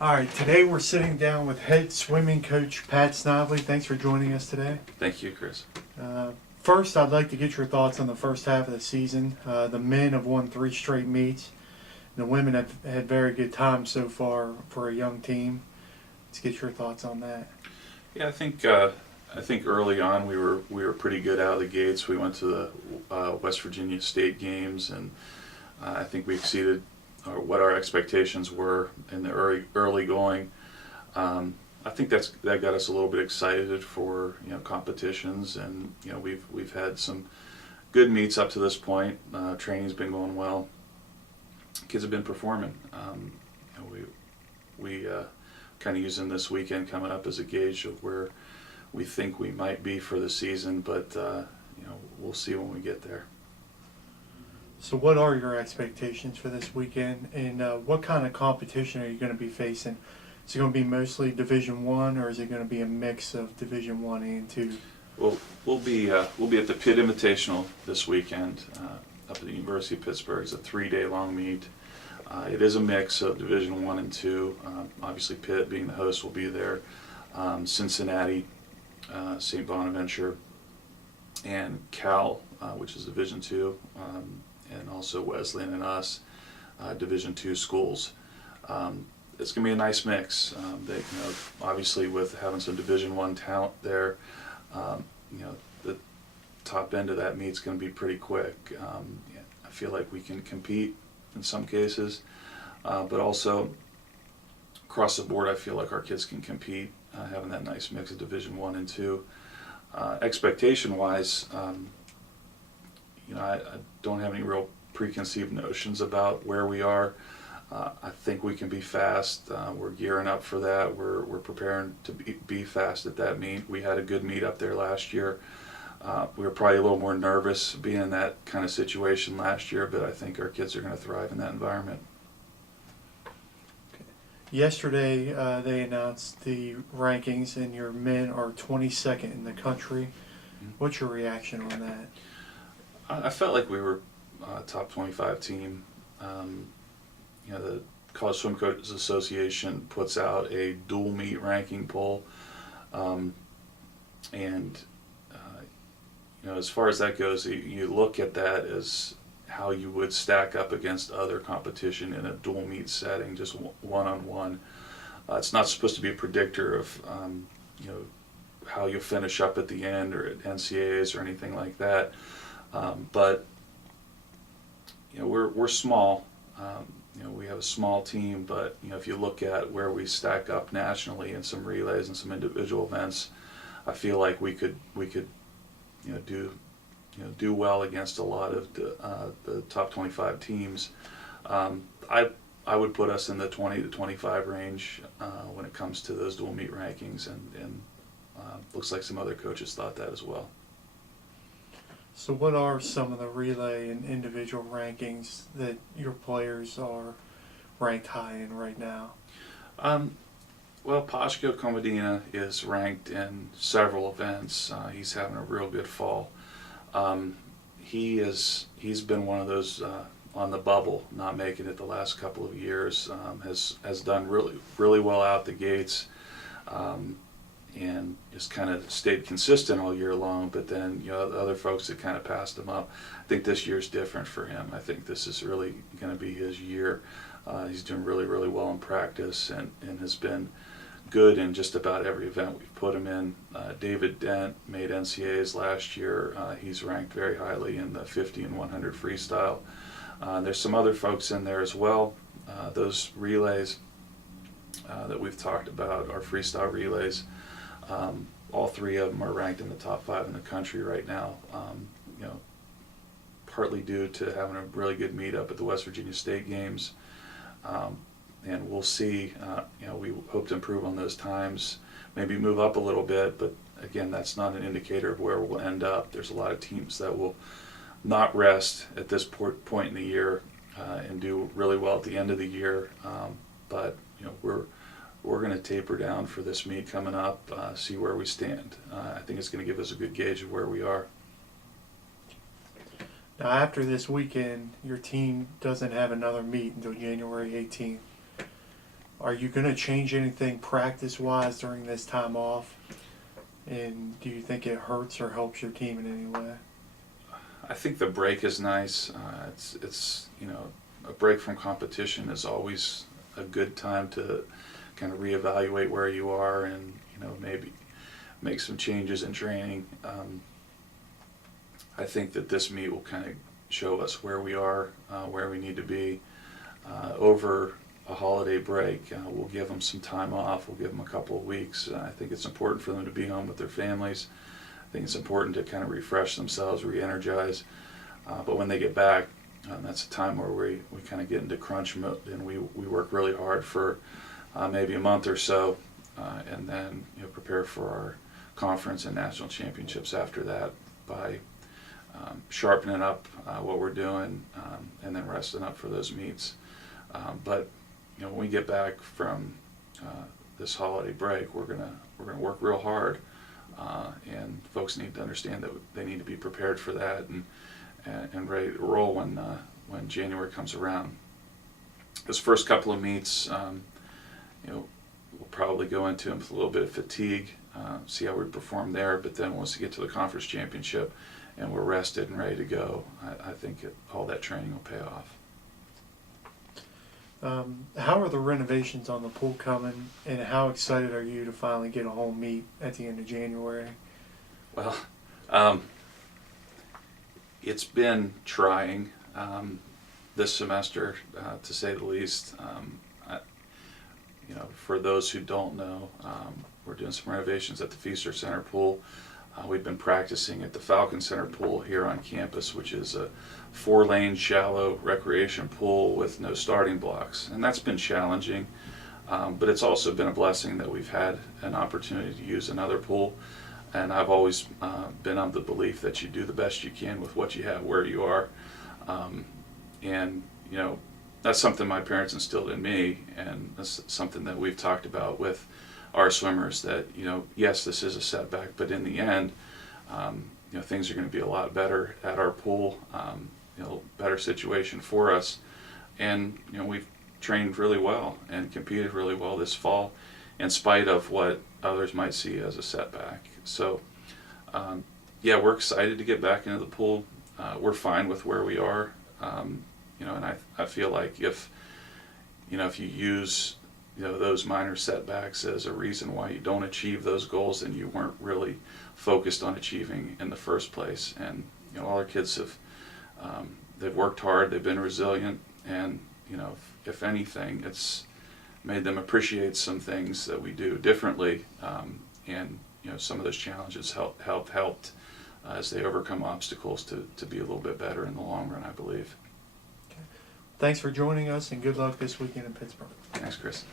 All right, today we're sitting down with head swimming coach Pat Snively. Thanks for joining us today. Thank you, Chris. First, I'd like to get your thoughts on the first half of the season. The men have won 3 straight meets. The women have had very good times so far for a young team. Let's get your thoughts on that. Yeah, I think early on we were pretty good out of the gates. We went to the West Virginia State games, and I think we exceeded what our expectations were in the early going. I think that got us a little bit excited for competitions, and we've had some good meets up to this point. Training's been going well. Kids have been performing. We kind of using this weekend coming up as a gauge of where we think we might be for the season, but we'll see when we get there. So what are your expectations for this weekend, and what kind of competition are you going to be facing? Is it going to be mostly Division I, or is it going to be a mix of Division I and II? Well, we'll be at the Pitt Invitational this weekend up at the University of Pittsburgh. It's a 3-day-long meet. It is a mix of Division I and II. Obviously, Pitt, being the host, will be there. Cincinnati, St. Bonaventure, and Cal, which is Division II, and also Wesleyan and us, Division II schools. It's going to be a nice mix. Obviously, with having some Division I talent there, the top end of that meet's going to be pretty quick. I feel like we can compete in some cases, but also across the board, I feel like our kids can compete, having that nice mix of Division I and II. Expectation-wise, I don't have any real preconceived notions about where we are. I think we can be fast. We're gearing up for that. We're preparing to be fast at that meet. We had a good meet up there last year. We were probably a little more nervous being in that kind of situation last year, but I think our kids are going to thrive in that environment. Yesterday, they announced the rankings, and your men are 22nd in the country. What's your reaction on that? I felt like we were a top 25 team. The College Swim Coaches Association puts out a dual meet ranking poll, and as far as that goes, you look at that as how you would stack up against other competition in a dual meet setting, just one-on-one. It's not supposed to be a predictor of how you finish up at the end or at NCAAs or anything like that. But we're small. We have a small team, but if you look at where we stack up nationally in some relays and some individual events, I feel like we could do well against a lot of the top 25 teams. I would put us in the 20 to 25 range when it comes to those dual meet rankings, and looks like some other coaches thought that as well. So what are some of the relay and individual rankings that your players are ranked high in right now? Well, Pashko Comodina is ranked in several events. He's having a real good fall. He's been one of those on the bubble, not making it the last couple of years. Has done really well out the gates, and just kind of stayed consistent all year long. But then the other folks that kind of passed him up. I think this year's different for him. I think this is really going to be his year. He's doing really well in practice, and has been good in just about every event we've put him in. David Dent made NCAAs last year. He's ranked very highly in the 50 and 100 freestyle. There's some other folks in there as well. Those relays that we've talked about are freestyle relays. All 3 of them are ranked in the top 5 in the country right now. Partly due to having a really good meetup at the West Virginia State games. And we'll see, we hope to improve on those times, maybe move up a little bit, but again, that's not an indicator of where we'll end up. There's a lot of teams that will not rest at this point in the year and do really well at the end of the year, but we're going to taper down for this meet coming up, see where we stand. I think it's going to give us a good gauge of where we are. Now, after this weekend, your team doesn't have another meet until January 18th. Are you going to change anything practice-wise during this time off? And do you think it hurts or helps your team in any way? I think the break is nice. It's a break from competition is always a good time to kind of reevaluate where you are and maybe make some changes in training. I think that this meet will kind of show us where we are, where we need to be over a holiday break. We'll give them some time off. We'll give them a couple of weeks. I think it's important for them to be home with their families. I think it's important to kind of refresh themselves, re-energize. But when they get back, that's a time where we kind of get into crunch mode, and we work really hard for maybe a month or so, and then prepare for our conference and national championships after that by sharpening up what we're doing, and then resting up for those meets. But when we get back from this holiday break, we're gonna work real hard, and folks need to understand that they need to be prepared for that and ready to roll when January comes around. This first couple of meets, we'll probably go into them with a little bit of fatigue, see how we perform there. But then once we get to the conference championship and we're rested and ready to go, I think all that training will pay off. How are the renovations on the pool coming, and how excited are you to finally get a home meet at the end of January? Well, it's been trying this semester, to say the least. For those who don't know, we're doing some renovations at the Feaster Center pool. We've been practicing at the Falcon Center pool here on campus, which is a 4-lane shallow recreation pool with no starting blocks, and that's been challenging, but it's also been a blessing that we've had an opportunity to use another pool. And I've always been of the belief that you do the best you can with what you have where you are, and that's something my parents instilled in me, and that's something that we've talked about with our swimmers, that yes, this is a setback, but in the end, things are going to be a lot better at our pool, better situation for us. And we've trained really well and competed really well this fall, in spite of what others might see as a setback. So we're excited to get back into the pool. We're fine with where we are, and I feel like if you use those minor setbacks as a reason why you don't achieve those goals, then you weren't really focused on achieving in the first place. And all our kids have they've worked hard, they've been resilient, and if anything, it's made them appreciate some things that we do differently, and some of those challenges helped as they overcome obstacles to be a little bit better in the long run, I believe. Okay. Thanks for joining us, and good luck this weekend in Pittsburgh. Thanks, Chris.